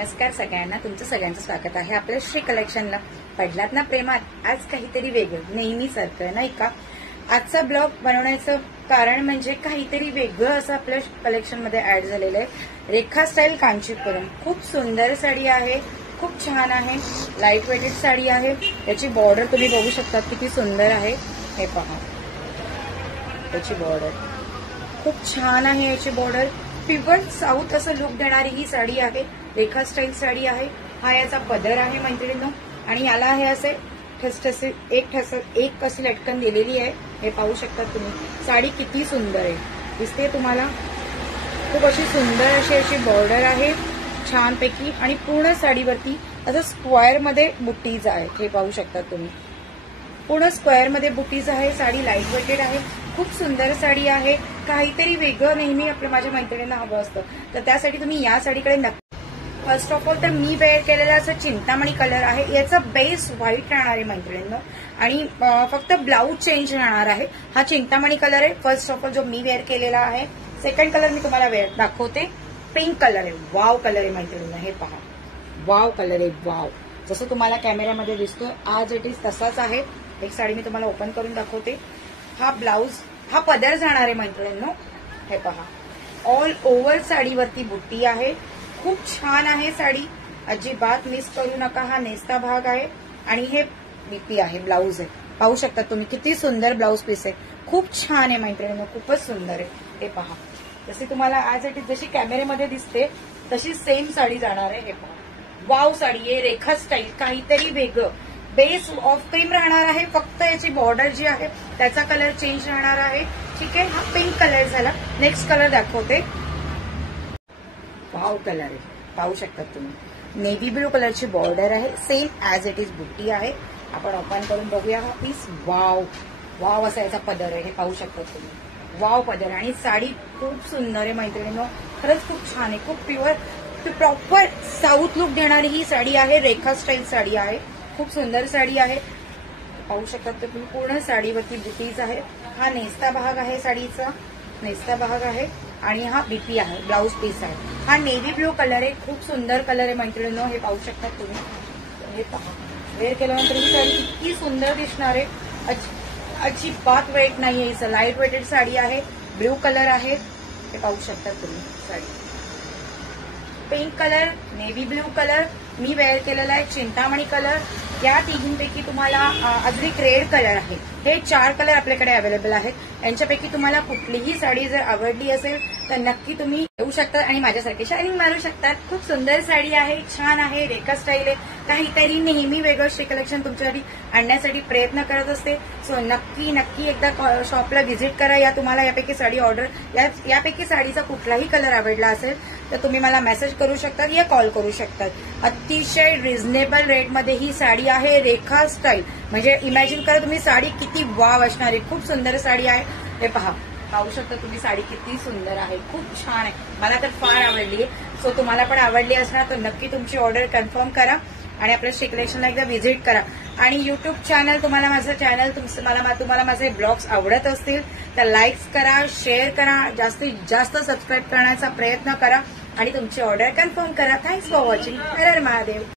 नमस्कार सगळ्यांना, तुमचं सगळ्यांचं स्वागत आहे आपल्या श्री कलेक्शनला. पडलात ना प्रेमात, आज काहीतरी वेगळं नेहमीसारखं नाही का. आजचा ब्लॉग बनवण्याचं कारण म्हणजे काहीतरी वेगळं असं आपल्या कलेक्शनमध्ये ऍड झालेलं आहे. रेखा स्टाईल कांचीपुरम खूप सुंदर साडी आहे, खूप छान आहे, लाईट वेटेड साडी आहे. त्याची बॉर्डर तुम्ही बघू शकता किती सुंदर आहे. हे पहा, त्याची बॉर्डर खूप छान आहे. याची बॉर्डर प्युअर साऊथ असं लुक देणारी ही साडी आहे. रेखा स्टाईल साडी आहे. हा याचा पदर आहे मैत्रिणींनो, आणि याला हे असे ठसठसे एक अशी लटकन दिलेली आहे. हे पाहू शकता तुम्ही. साडी किती सुंदर आहे दिसते तुम्हाला. खूप अशी सुंदर अशी बॉर्डर आहे छानपैकी, आणि पूर्ण साडीवरती असं स्क्वेअर मध्ये बुट्टीज आहेत. हे पाहू शकता तुम्ही. पूर्ण स्क्वेअर मध्ये बुटीज आहे. साडी लाईट वेटेड आहे. खूप सुंदर साडी आहे. काहीतरी वेगळं नेहमी आपल्या माझ्या मैत्रिणींना हवं असतं, तर त्यासाठी तुम्ही या साडीकडे नक्की. फर्स्ट ऑफ ऑल तर मी वेअर केलेला असं चिंतामणी कलर आहे. याचा बेस व्हाईट राहणार आहे मैत्रिणींनो, आणि फक्त ब्लाऊज चेंज राहणार आहे. हा चिंतामणी कलर आहे फर्स्ट ऑफ ऑल जो मी वेअर केलेला आहे. सेकंड कलर मी तुम्हाला वेअर दाखवते. पिंक कलर आहे. वाव कलर आहे मैत्रिणींनो. हे पहा, वाव कलर आहे. वाव, जसं तुम्हाला कॅमेऱ्यामध्ये दिसतोय आज इट इज तसाच आहे. एक साडी मी तुम्हाला ओपन करून दाखवते. हा ब्लाऊज, हा पदर जाणार आहे मैत्रिणींनो. हे पहा, ऑल ओव्हर साडीवरती बुट्टी आहे. खूप छान आहे साडी, अजिबात मिस करू नका. हा नेस्ता भाग आहे आणि हे बीपी आहे, ब्लाऊज आहे. पाहू शकता तुम्ही किती सुंदर ब्लाऊज पीस आहे. खूप छान आहे मैत्रिणींनो, खूपच सुंदर आहे. हे पहा, जशी तुम्हाला आज इट जशी कॅमेऱ्यामध्ये दिसते तशी सेम साडी जाणार आहे. हे पहा, वाव साडी आहे. रेखा स्टाईल, काहीतरी वेगळं. बेस ऑफ क्रीम राहणार आहे. फक्त याची बॉर्डर जी आहे त्याचा कलर चेंज राहणार आहे. ठीक आहे, हा पिंक कलर झाला. नेक्स्ट कलर दाखवते. वाव कलर आहे, पाहू शकता तुम्ही. नेव्ही ब्लू कलरची बॉर्डर आहे. सेम ऍज इट इज बुट्टी आहे. आपण ओपन करून बघूया हा पीस. वाव वाव असा याचा पदर आहे. हे पाहू शकता तुम्ही. वाव पदर, आणि साडी खूप सुंदर आहे मैत्रिणींनो. खरंच खूप छान आहे. खूप प्युअर प्रॉपर साऊथ लुक देणारी ही साडी आहे. रेखा स्टाईल साडी आहे. खूप सुंदर साडी आहे. पाहू शकता तुम्ही. पूर्ण साडीवरती बुटीज आहे. हा नेस्ता भाग आहे, साडीचा नेस्ता भाग आहे, आणि हा बीपी आहे, ब्लाऊज पीस आहे. हा नेव्ही ब्लू कलर आहे. खूप सुंदर कलर आहे मैत्रिणींनो. हे पाहू शकता तुम्ही. हे पहा, वेअर केल्यानंतर ही साडी इतकी सुंदर दिसणार आहे. अजिबात वेट नाहीये. ही लाईट वेटेड साडी आहे. ब्लू कलर आहे. हे पाहू शकता तुम्ही. Sari pink colour, navy blue colour, मी वेअर केलेला आहे चिंतामणी कलर. या तिघींपैकी तुम्हाला अजून एक रेड कलर आहे. हे 4 कलर आपल्याकडे अवेलेबल आहेत. यांच्यापैकी तुम्हाला कुठलीही साडी जर आवडली असेल तर नक्की तुम्ही येऊ शकता आणि माझ्यासारखी शायनिंग मारू शकतात. खूप सुंदर साडी आहे, छान आहे, रेखा स्टाईल आहे. काहीतरी नेहमी वेगळं श्री कलेक्शन तुमच्यासाठी आणण्यासाठी प्रयत्न करत असते. सो नक्की नक्की एकदा शॉपला व्हिजिट करा. या तुम्हाला यापैकी साडी ऑर्डर, यापैकी साडीचा कुठलाही कलर आवडला असेल तर तुम्ही मला मेसेज करू शकतात या कॉल करू शकतात. अतिशय रिझनेबल रेटमध्ये ही साडी आहे. रेखा स्टाईल म्हणजे इमॅजिन करा तुम्ही साडी किती वाव असणार आहे. खूप सुंदर साडी आहे. हे पहा, पाहू शकता तुम्ही. साडी किती सुंदर आहे, खूप छान आहे. मला तर फार आवडली आहे. सो तुम्हाला पण आवडली असणार तर नक्की तुमची ऑर्डर कन्फर्म करा आणि आपल्या श्री कलेक्शनला एकदा व्हिजिट करा. आणि युट्यूब चॅनल, तुम्हाला माझं चॅनल, तुम्हाला माझे ब्लॉग्स आवडत असतील तर लाईक्स करा, शेअर करा, जास्तीत जास्त सबस्क्राईब करण्याचा प्रयत्न करा आणि तुमची ऑर्डर कन्फर्म करा. Thanks for watching. Her her Mahadev.